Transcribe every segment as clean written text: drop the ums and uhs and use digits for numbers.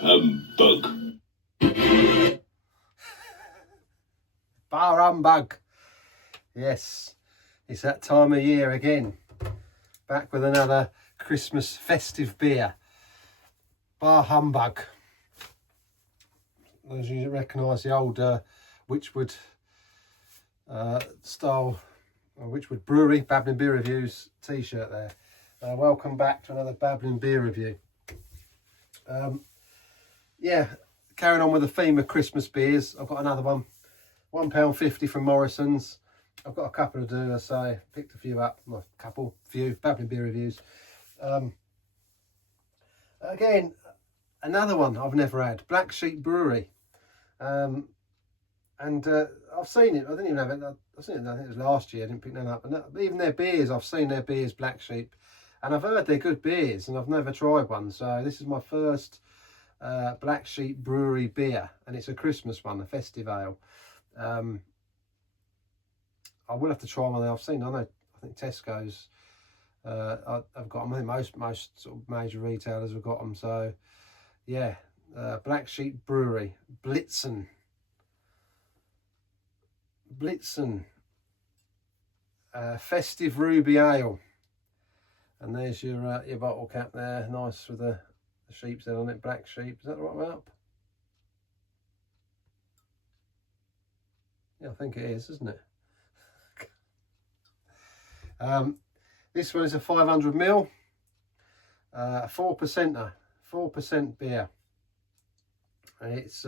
Humbug. Bar humbug. Yes, it's that time of year again. Back with another Christmas festive beer. Bar humbug. As you recognise the old Witchwood style, or Witchwood Brewery, Babbling Beer Reviews t-shirt there. Welcome back to another Babbling Beer Review. Yeah, carrying on with the theme of Christmas beers. I've got another one. £1.50 from Morrison's. I've got a couple to do, so picked a few up. Well, few Babbling Beer Reviews. Again, another one I've never had. Black Sheep Brewery. And I've seen it. I didn't even have it. I've seen it. I think it was last year. I didn't pick that up. And even their beers, I've seen their beers, Black Sheep, and I've heard they're good beers, and I've never tried one. So this is my first Black Sheep Brewery beer, and it's a Christmas one, a festive ale. I will have to try one. I've seen. I think Tesco's. I've got them. I think most sort of major retailers have got them. So yeah, Black Sheep Brewery, Blitzen, festive ruby ale, and there's your bottle cap there, nice with the sheep's head on it. Black Sheep. Is that the right way up? Yeah, I think it is, isn't it? This one is a 500ml, 4% beer. And it's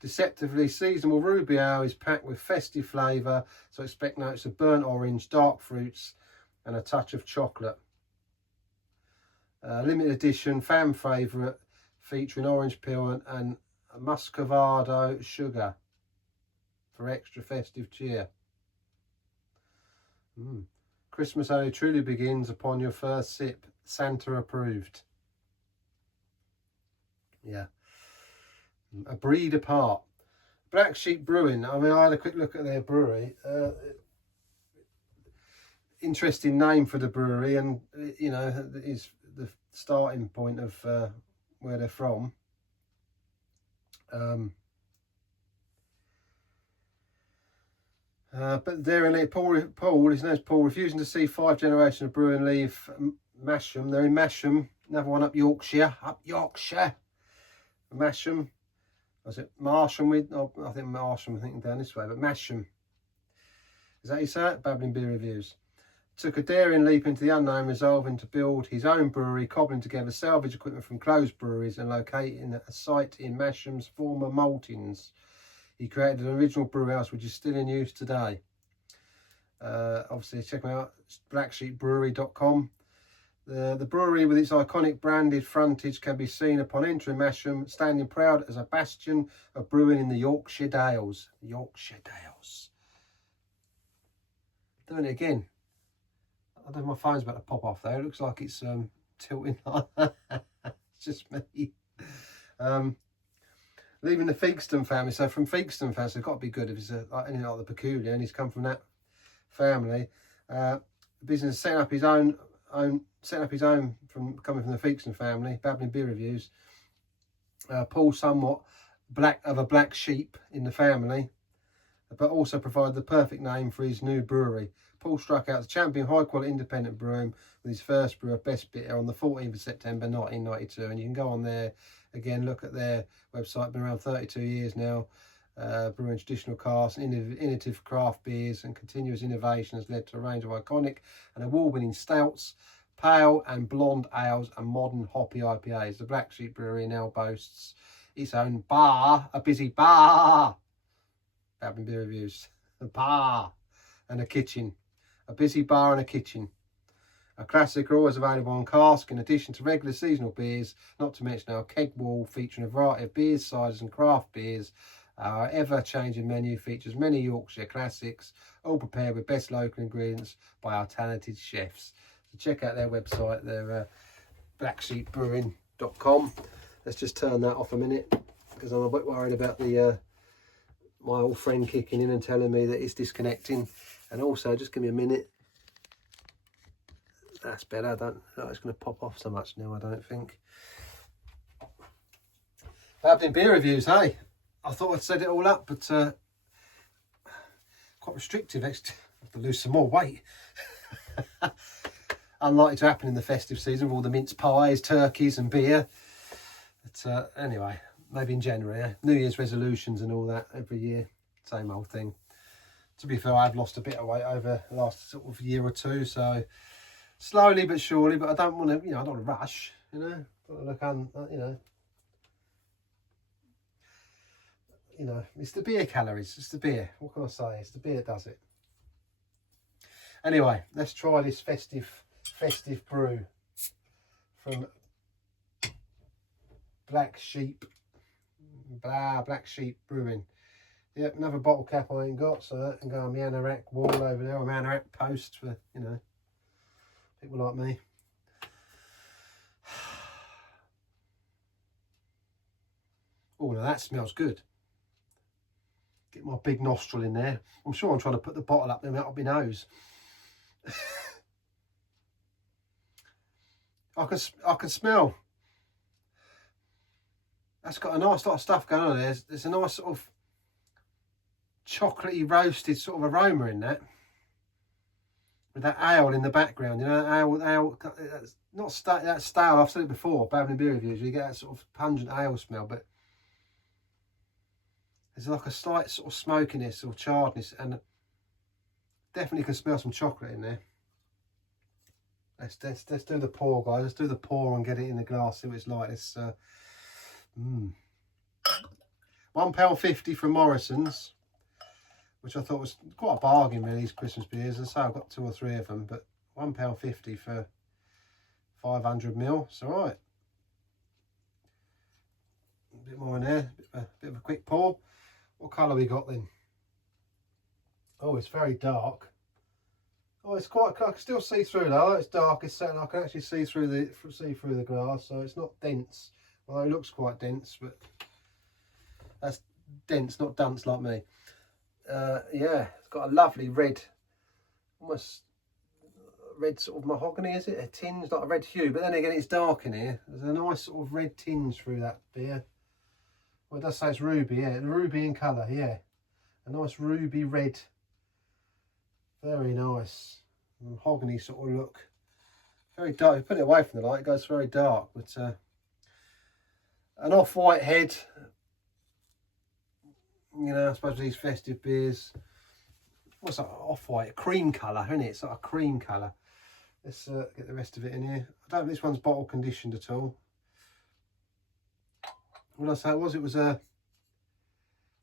deceptively seasonal ruby ale is packed with festive flavour, so expect notes of burnt orange, dark fruits, and a touch of chocolate. Limited edition, fan favourite, featuring orange peel and muscovado sugar for extra festive cheer. Christmas only truly begins upon your first sip. Santa approved. Yeah. A breed apart. Black Sheep Brewing. I mean, I had a quick look at their brewery. Interesting name for the brewery, and you know, is the starting point of where they're from. But there in it, Paul, his name's Paul, refusing to see 5 generations of brewing leave Masham. They're in Masham. Another one up Yorkshire. Masham. Was it Marsham? I think Marsham, I think down this way, but Masham. Is that how you say it? Babbling Beer Reviews. Took a daring leap into the unknown, resolving to build his own brewery, cobbling together salvage equipment from closed breweries and locating a site in Masham's former maltings. He created an original brew house which is still in use today. Obviously, check them out, blacksheepbrewery.com. The brewery, with its iconic branded frontage, can be seen upon entering Masham, standing proud as a bastion of brewing in the Yorkshire Dales. Doing it again. I don't know, my phone's about to pop off there. It looks like it's tilting like that. It's just me. Leaving the Feakston family. So from Feakston family, so it's got to be good if it's anything like the Peculiar, and he's come from that family. Business setting up his own from coming from the Feakston family. Babbling Beer Reviews. Paul, somewhat of a black sheep in the family, but also provided the perfect name for his new brewery. Paul struck out as champion high quality independent brewing with his first brewer, Best Bitter, on the 14th of September 1992. And you can go on there again, look at their website. Been around 32 years now, brewing traditional casks, innovative craft beers, and continuous innovation has led to a range of iconic and award-winning stouts, pale and blonde ales, and modern hoppy IPAs. The Black Sheep Brewery now boasts its own bar, a busy bar. Babbling Beer Reviews. A bar and a kitchen. A busy bar and a kitchen. A classic are always available on cask, in addition to regular seasonal beers, not to mention our keg wall featuring a variety of beers, ciders and craft beers. Our ever-changing menu features many Yorkshire classics, all prepared with best local ingredients by our talented chefs. So check out their website, their blacksheepbrewing.com. Let's just turn that off a minute, because I'm a bit worried about the my old friend kicking in and telling me that it's disconnecting. And also, just give me a minute. That's better. I don't know it's going to pop off so much now, I don't think. Babbling beer reviews, hey? I thought I'd set it all up, but quite restrictive. I have to lose some more weight. Unlikely to happen in the festive season with all the mince pies, turkeys and beer. But anyway, maybe in January. New Year's resolutions and all that every year. Same old thing. To be fair, I've lost a bit of weight over the last sort of year or two, so slowly but surely. But I don't want to, I don't want to rush, I don't want to look, it's the beer calories. It's the beer. What can I say? It's the beer that does it. Anyway, let's try this festive brew from Black Sheep Brewing. Yep, another bottle cap I ain't got, so that can go on my anorak wall over there, or my anorak post for, people like me. Oh, now that smells good. Get my big nostril in there. I'm sure I'm trying to put the bottle up there out of my nose. I can smell. That's got a nice lot of stuff going on there. There's a nice sort of chocolatey roasted sort of aroma in that. With that ale in the background, ale. That's not that stale. I've said it before, Babbling beer reviews. You get that sort of pungent ale smell, but there's like a slight sort of smokiness or charredness, and definitely can smell some chocolate in there. Let's do the pour, guys. Let's do the pour and get it in the glass. See what it's like. It's £1.50 from Morrison's, which I thought was quite a bargain really. These Christmas beers. As I say, I've got 2 or 3 of them, but £1.50 for 500ml. It's all right. A bit more in there. A bit of a quick pour. What colour we got then? Oh, it's very dark. Oh, it's quite. I can still see through though. It's dark. It's set. I can actually see through the glass, so it's not dense. Well, it looks quite dense, but that's dense, not dunce like me. Yeah, it's got a lovely red, almost red sort of mahogany. Is it a tinge, like a red hue? But then again, it's dark in here. There's a nice sort of red tinge through that beer. Well, it does say it's ruby. Yeah, ruby in colour. Yeah, a nice ruby red. Very nice, mahogany sort of look. Very dark. You put it away from the light, it goes very dark. But an off-white head. I suppose these festive beers. What's that? Off-white, cream colour, isn't it? It's like a cream colour. Let's get the rest of it in here. I don't think this one's bottle conditioned at all. What did I say it was? It was a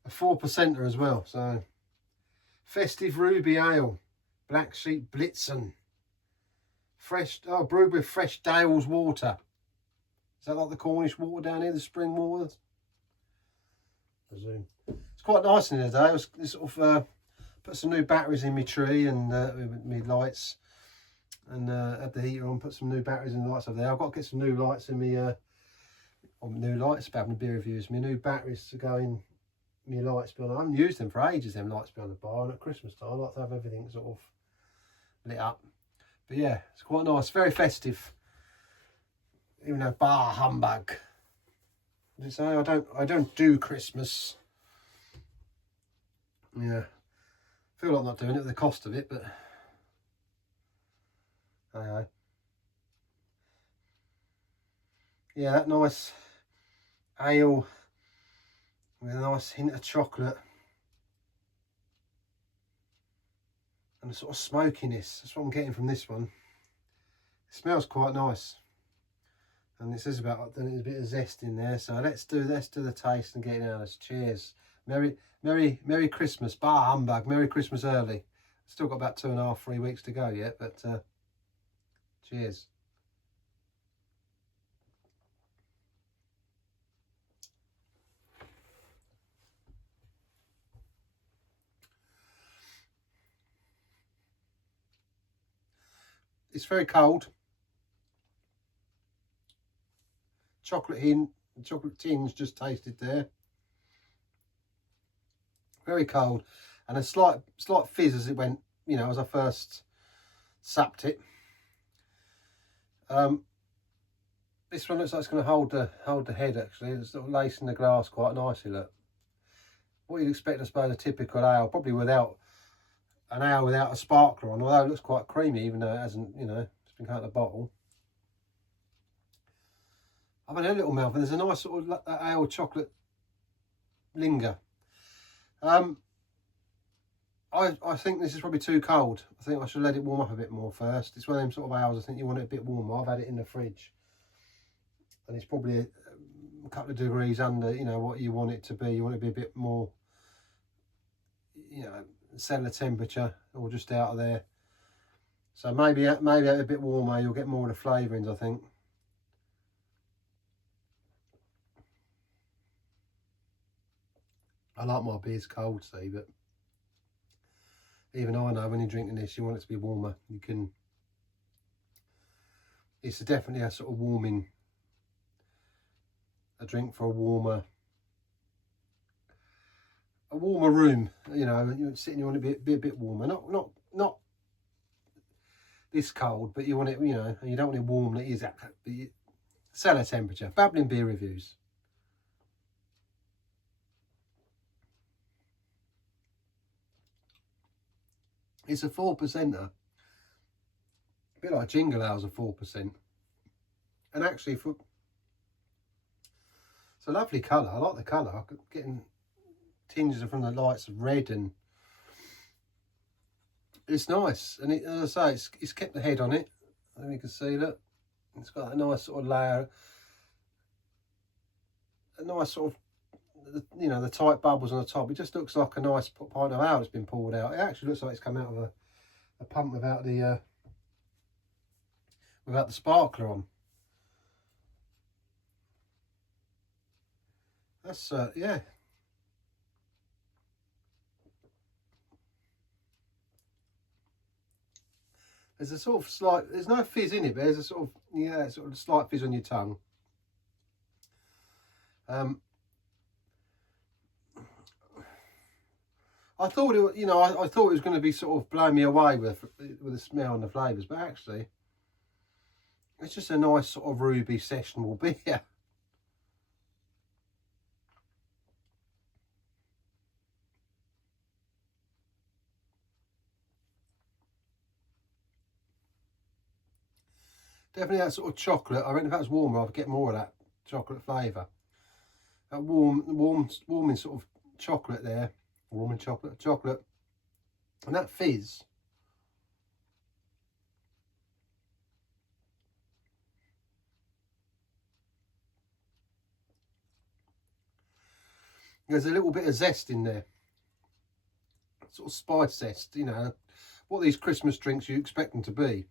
4%er as well. So festive ruby ale. Black Sheep Blitzen. Fresh, brewed with fresh Dale's water. Is that like the Cornish water down here, the spring water? I presume. It's quite nice in here today. I sort of put some new batteries in my tree and my lights, and had the heater on, put some new batteries and lights over there. I've got to get some new lights in my, new lights, Babbling beer reviews, my new batteries to go in my lights behind. I haven't used them for ages, them lights behind the bar, and at Christmas time I like to have everything sort of lit up. But yeah, it's quite nice, very festive. Even though bar humbug. As I say, I don't do Christmas. Yeah, feel like not doing it at the cost of it, but anyway. Yeah, that nice ale with a nice hint of chocolate and a sort of smokiness. That's what I'm getting from this one. It smells quite nice, and it says about there's a bit of zest in there. So let's do the taste and get it out. Cheers. Merry Christmas, bar humbug. Merry Christmas early. Still got about 2.5, 3 weeks to go yet, but cheers. It's very cold. Chocolate tinge just tasted there. Very cold, and a slight fizz as it went, as I first supped it. This one looks like it's going to hold the head actually. It's sort of lacing the glass quite nicely. Look, what you'd expect, I suppose, a typical ale, probably without an ale without a sparkler on. Although it looks quite creamy, even though it hasn't, you know, it's been out of the bottle. I've had a little mouth, and there's a nice sort of ale chocolate linger. I think this is probably too cold. I think I should let it warm up a bit more first. It's one of them sort of ales I think you want it a bit warmer. I've had it in the fridge, and it's probably a couple of degrees under, you know, what you want it to be. You want it to be a bit more, you know, cellar temperature, or just out of there. So maybe a bit warmer, you'll get more of the flavourings, I think. I like my beers cold, see, but even I know when you're drinking this, you want it to be warmer. You can. It's definitely a sort of warming. A drink for a warmer room. You know, you're sitting, you want it to be a bit warmer. Not this cold, but you want it, you know, and you don't want it warm. It is cellar temperature. Babbling beer reviews. It's a 4%er. A bit like Jingle Ale's a 4%. And actually, it's a lovely colour. I like the colour. I'm getting tinges from the lights of red, and it's nice. And as I say, it's kept the head on it. And you can see that it's got a nice sort of layer, a nice sort of, you know, the tight bubbles on the top. It just looks like a nice pint of ale that's been poured out. It actually looks like it's come out of a pump without the sparkler on. That's yeah. There's a sort of slight, there's no fizz in it, but there's a sort of, yeah, sort of slight fizz on your tongue. I thought it, you know, I thought it was going to be sort of blow me away with the smell and the flavours, but actually, it's just a nice sort of ruby sessionable beer. Definitely that sort of chocolate. I reckon if that was warmer, I'd get more of that chocolate flavour. That warming sort of chocolate there. Warming chocolate. And that fizz. There's a little bit of zest in there. Sort of spice zest, you know, what these Christmas drinks you expect them to be.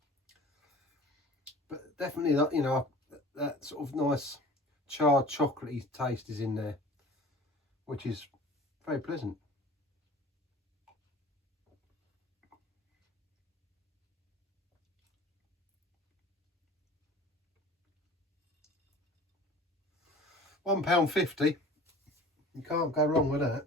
But definitely that, you know, that sort of nice charred chocolatey taste is in there, which is very pleasant. £1.50. You can't go wrong with that.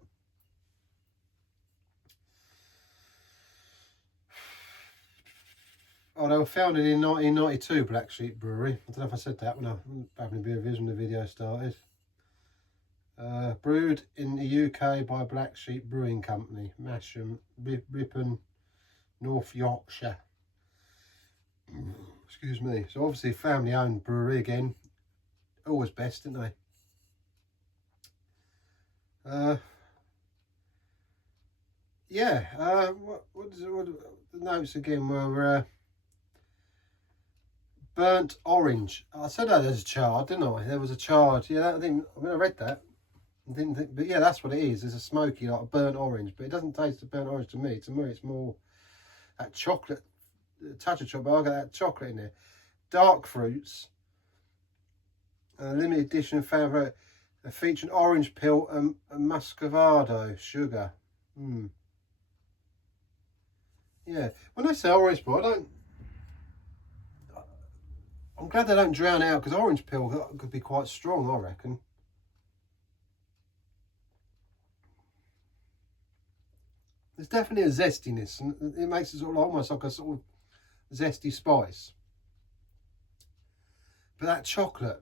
Oh, they were founded in 1992, Black Sheep Brewery. I don't know if I said that when Babbling beer reviews when the video started. Brewed in the UK by Black Sheep Brewing Company, Masham, Ripon, North Yorkshire. Excuse me. So obviously family-owned brewery again. Always best, didn't they? Yeah. What the notes again were burnt orange. I said that there's a chard, didn't I? There was a chard. Yeah, I read that. I didn't think, but yeah, that's what it is. There's a smoky, like a burnt orange, but it doesn't taste of burnt orange to me. To me, it's more that chocolate, a touch of chocolate. I got that chocolate in there. Dark fruits. Limited edition favourite, featuring orange peel and muscovado sugar. Yeah, when I say orange peel, I'm glad they don't drown out, because orange peel could be quite strong, I reckon. There's definitely a zestiness, and it makes it sort of almost like a sort of zesty spice. But that chocolate,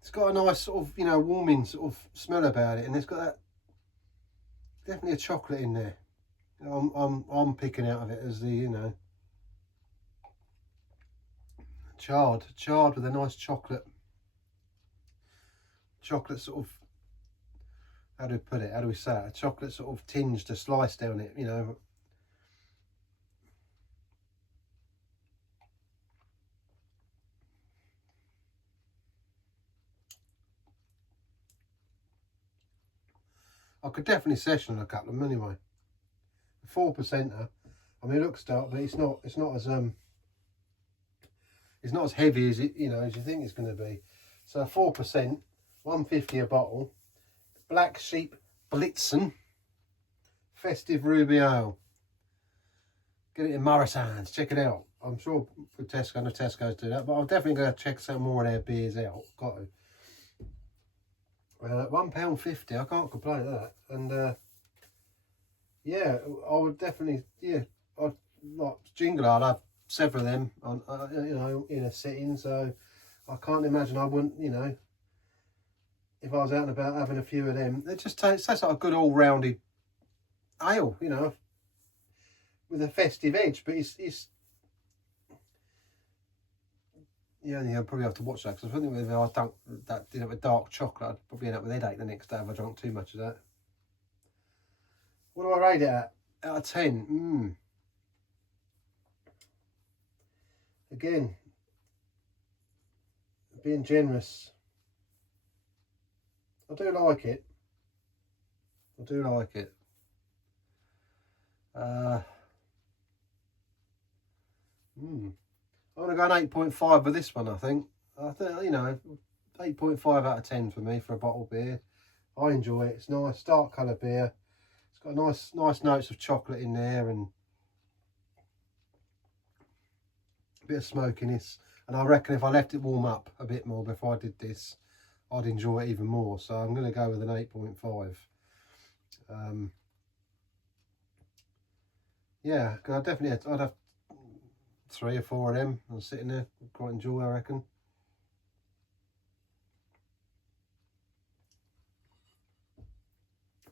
it's got a nice sort of, you know, warming sort of smell about it, and it's got that, definitely a chocolate in there. I'm picking out of it as the, you know, charred with a nice chocolate sort of, how do we put it, how do we say it, a chocolate sort of tinge to slice down it, you know. I could definitely session on a couple of them anyway. 4%er, I mean, it looks dark, but it's not as heavy as it, you know, as you think it's going to be. So 4%, 150 a bottle. Black Sheep Blitzen Festive Ruby Ale. Get it in Morrison's, check it out. I'm sure for Tesco, I know Tesco's do that, but I'm definitely going to check some more of their beers out. Got to. £1.50, I can't complain with that. And yeah, I would definitely, yeah, I'd like Jingle, I'd have several of them on, you know, in a sitting. So I can't imagine I wouldn't, you know, if I was out and about having a few of them. It just tastes like a good all-rounded ale, you know, with a festive edge. But it's yeah, I'll probably have to watch that, because I think if I drank that, you know, with dark chocolate, I'd probably end up with a headache the next day if I drank too much of that. What do I rate it at? Out of 10? Again, being generous. I do like it. I do like it. I'm going to go an 8.5 with this one, I think. I think, you know, 8.5 out of 10 for me for a bottle beer. I enjoy it. It's nice, dark colour beer. It's got nice notes of chocolate in there and a bit of smokiness. And I reckon if I left it warm up a bit more before I did this, I'd enjoy it even more. So I'm going to go with an 8.5. Yeah, because I'd have 3 or 4 of them. I'm sitting there, quite enjoy, I reckon.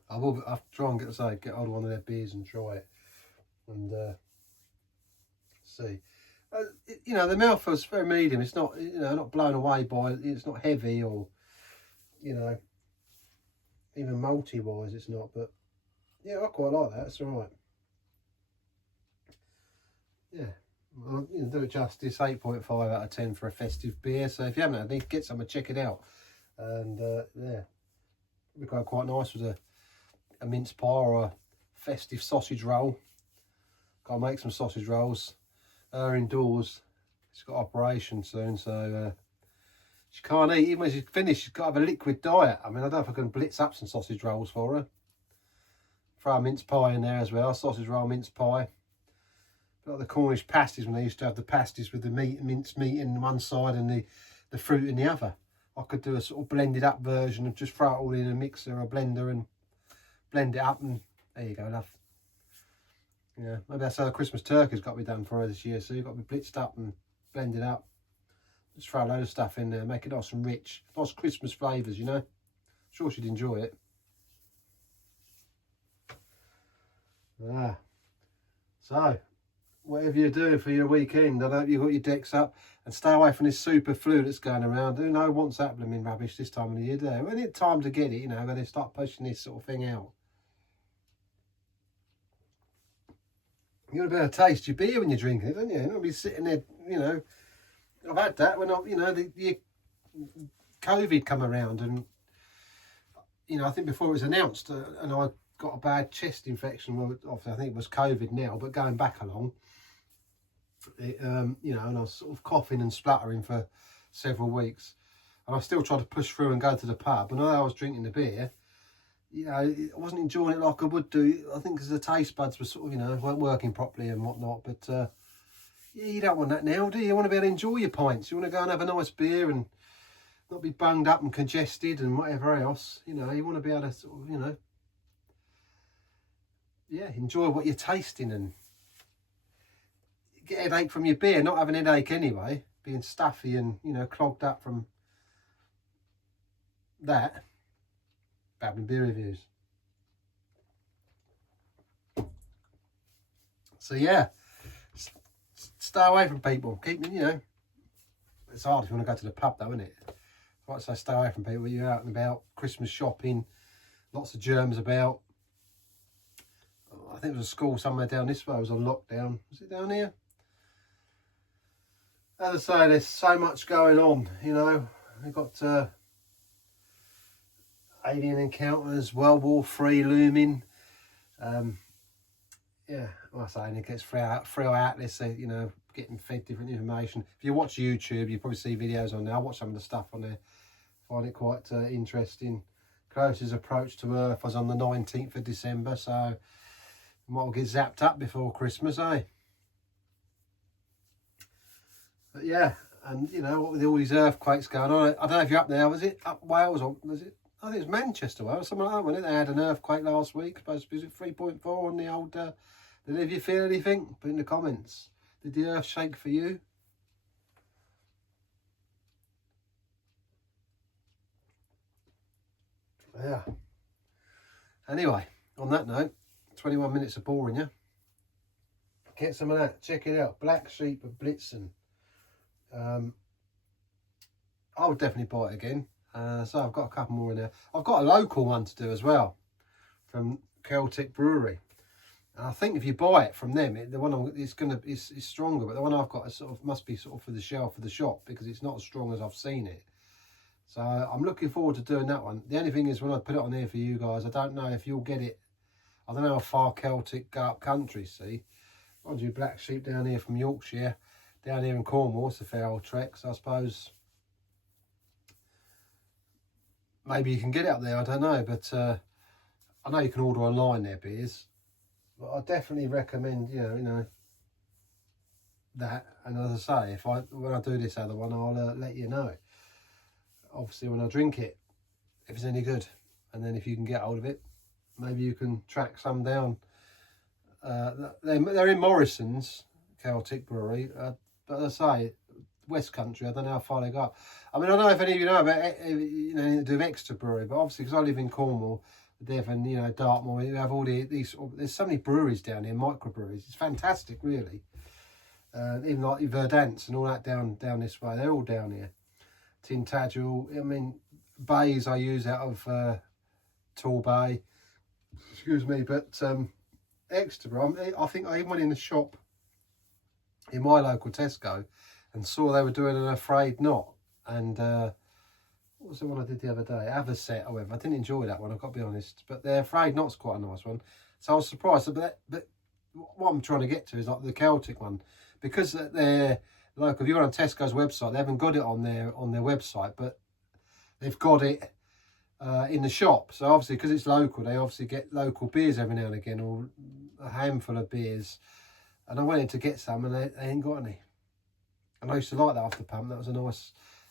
I'll try and get hold of one of their beers and try it and see. You know, the mouthfeel's very medium. It's not, you know, not blown away by it. It's not heavy or, you know, even malty wise it's not. But yeah, I quite like that. It's all right. Yeah. Well, you know, do it justice. 8.5 out of 10 for a festive beer. So if you haven't had any, get some and check it out. And yeah, it would go quite nice with a mince pie or a festive sausage roll. Gotta make some sausage rolls. Indoors. She's got operation soon, so she can't eat. Even when she's finished, she's got to have a liquid diet. I mean, I don't know if I can blitz up some sausage rolls for her. Throw a mince pie in there as well. Sausage roll, mince pie. Like the Cornish pasties, when they used to have the pasties with the minced meat in one side and the fruit in the other. I could do a sort of blended up version and just throw it all in a mixer or a blender and blend it up, and there you go, love. Yeah, maybe that's how the Christmas turkey's got to be done for her this year. So you've got to be blitzed up and blended up. Just throw a load of stuff in there, make it nice and rich, nice Christmas flavours, you know. I'm sure she'd enjoy it. So whatever you're doing for your weekend, I hope you've got your decks up and stay away from this super flu that's going around. Who knows what's happening in rubbish this time of the year, do they? When it's time to get it, you know, when they start pushing this sort of thing out. You want to be able to taste your beer when you're drinking it, don't you? You don't be sitting there, you know. I've had that when you know, the COVID come around, and you know, I think before it was announced, and I got a bad chest infection. Well, obviously I think it was COVID now, but going back along, you know, and I was sort of coughing and spluttering for several weeks, and I still tried to push through and go to the pub. And although I was drinking the beer, you know, I wasn't enjoying it like I would do. I think because the taste buds were sort of, you know, weren't working properly and whatnot. But yeah, you don't want that now, do you? You want to be able to enjoy your pints. You want to go and have a nice beer and not be bunged up and congested and whatever else. You know, you want to be able to sort of, you know, yeah, enjoy what you're tasting and get a headache from your beer, not having a headache anyway, being stuffy and, you know, clogged up from that. Babbling beer reviews. So yeah, stay away from people. Keep, you know, it's hard if you want to go to the pub though, isn't it? Like I say, stay away from people. You're out and about, Christmas shopping, lots of germs about. I think there was a school somewhere down this way. It was on lockdown. Was it down here? As I say, there's so much going on, you know. We've got alien encounters, World War III looming. Yeah, like I say, and it gets through outlets, so, you know, getting fed different information. If you watch YouTube, you probably see videos on there. I watch some of the stuff on there. Find it quite interesting. Closest approach to Earth was on the 19th of December, so might well get zapped up before Christmas, eh? But yeah, and you know, with all these earthquakes going on, I don't know if you're up there, was it up Wales or was it? I think it was Manchester, Wales, something like that, wasn't it? They had an earthquake last week, supposed to be 3.4 on the old. Did any of you feel anything? Put in the comments. Did the earth shake for you? Yeah. Anyway, on that note, 21 minutes of boring, yeah? Get some of that. Check it out. Black Sheep of Blitzen. I would definitely buy it again. So I've got a couple more in there. I've got a local one to do as well from Celtic Brewery. And I think if you buy it from them, the one is stronger, but the one I've got is must be sort of for the shelf of the shop because it's not as strong as I've seen it. So I'm looking forward to doing that one. The only thing is when I put it on there for you guys, I don't know if you'll get it. I don't know how far Celtic go up country, see. I'll do Black Sheep down here from Yorkshire. Down here in Cornwall, it's a fair old trek, so I suppose maybe you can get it up there, I don't know. But I know you can order online their beers. But I definitely recommend, you know that. And as I say, when I do this other one, I'll let you know. Obviously, when I drink it, if it's any good, and then if you can get hold of it, maybe you can track some down. They're in Morrison's, Celtic Brewery, but as I say, West Country. I don't know how far they go up. I mean, I don't know if any of you know about, you know, do Exeter Brewery, but obviously because I live in Cornwall, Devon, you know, Dartmoor, you have all these. There's so many breweries down here, microbreweries. It's fantastic, really. Even like Verdance and all that down this way, they're all down here. Tintagel, I mean, bays I use out of Torbay. Excuse me, but Exeter, I think I even went in the shop in my local Tesco and saw they were doing an Afraid Not. And what was the one I did the other day? Avocet, however. I didn't enjoy that one, I've got to be honest. But the Afraid Not's quite a nice one. So I was surprised. But what I'm trying to get to is like the Celtic one. Because they're local, if you go on Tesco's website, they haven't got it on their website, but they've got it in the shop. So obviously, because it's local, they obviously get local beers every now and again, or a handful of beers. And I went in to get some, and they ain't got any. And I used to like that after pump. That was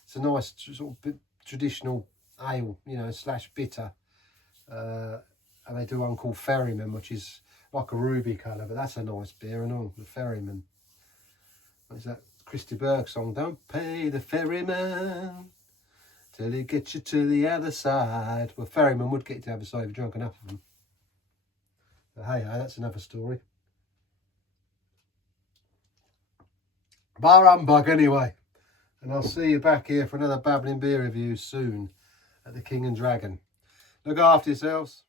it's a nice sort of traditional ale, you know, / bitter. And they do one called Ferryman, which is like a ruby colour, but that's a nice beer and all. The Ferryman. What is that? Christy Berg song. Don't pay the ferryman till he gets you to the other side. Well, ferryman would get you to the other side if you're drunk enough of them. But hey, that's another story. Bar humbug anyway. And I'll see you back here for another Babbling beer review soon at the King and Dragon. Look after yourselves.